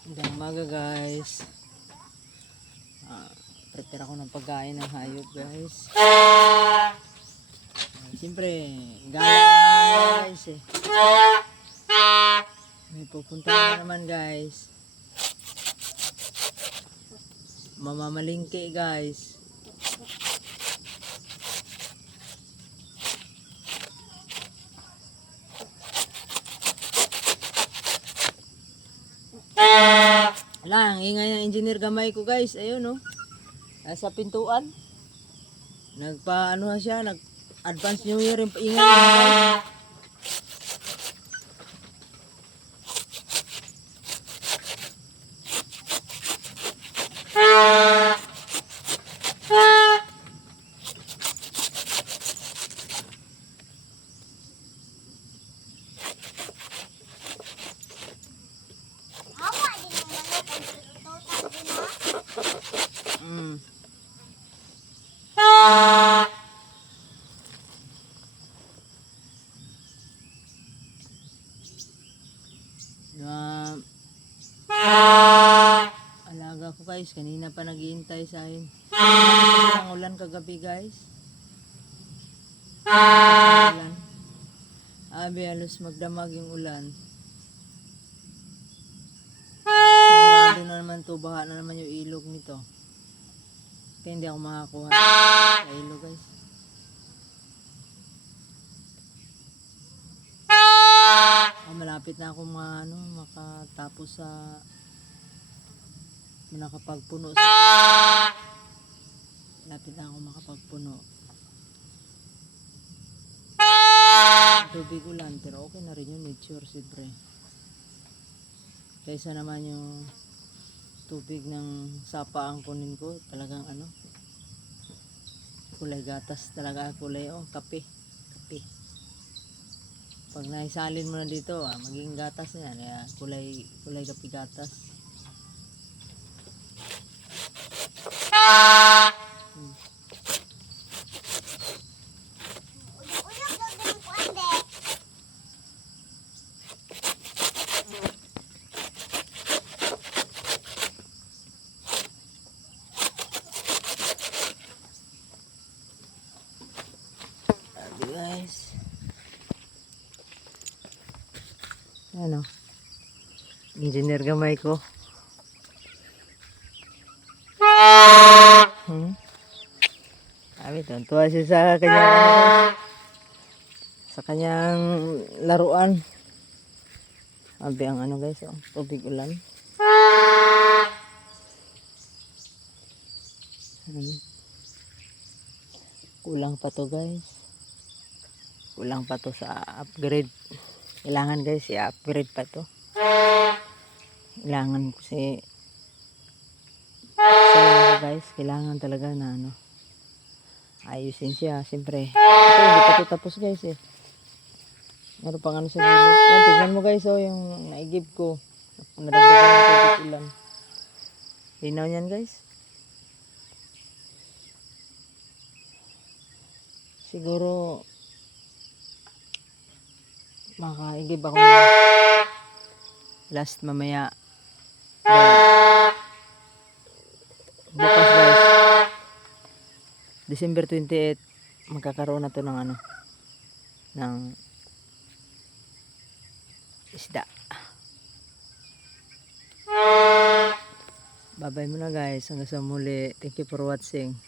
Magandang umaga guys. Prepare ako ng pagkain ng hayop guys. Siyempre, gala na naman guys eh. May pupunta na naman guys. Mamamalingke guys. Lang, ingay ng engineer gamay ko guys. Ayun oh. Nasa pintuan. Nagpa-ano siya, nag-advance new year yung ingay niya guys. Alaga ko guys, kanina pa naghihintay sa akin. Ang ulan kagabi guys. Ulan. Abi halos magdamag yung ulan. Sigurado na naman to, baha na naman yung ilog nito. Kaya hindi ako makakuha sa ilog guys. Malapit na ako makatapos sa nakapagpuno sa malapit na ako makapagpuno. Tubig ulan pero okay na rin yung nature siyempre. Kaysa naman yung tubig ng sapa ang kunin ko, talagang kulay gatas talaga, kulay kape. Pag naisalin mo na dito, maging gatas na yan. Kulay kape gatas. Guys. Ano? Engineer gamay ko. Abi, tuwa siya sa kanyang laruan. Abi ang guys, tubig ulan. Kulang pa to guys. Kulang pa to sa upgrade. Kailangan guys i-upgrade pa to. Kailangan kasi guys, kailangan talaga na ayusin siya siyempre. Ito hindi pa to tapos guys eh. Meron pang sa gilid. Yan, tignan mo guys yung naigib ko. Nadagdagan ng tubig ulan. Linaw yan guys. Siguro makaigib ako last mamaya. Bukas guys, December 28 magkakaroon na to ng ng isda. Bye bye muna guys, hanggang sa muli. Thank you for watching.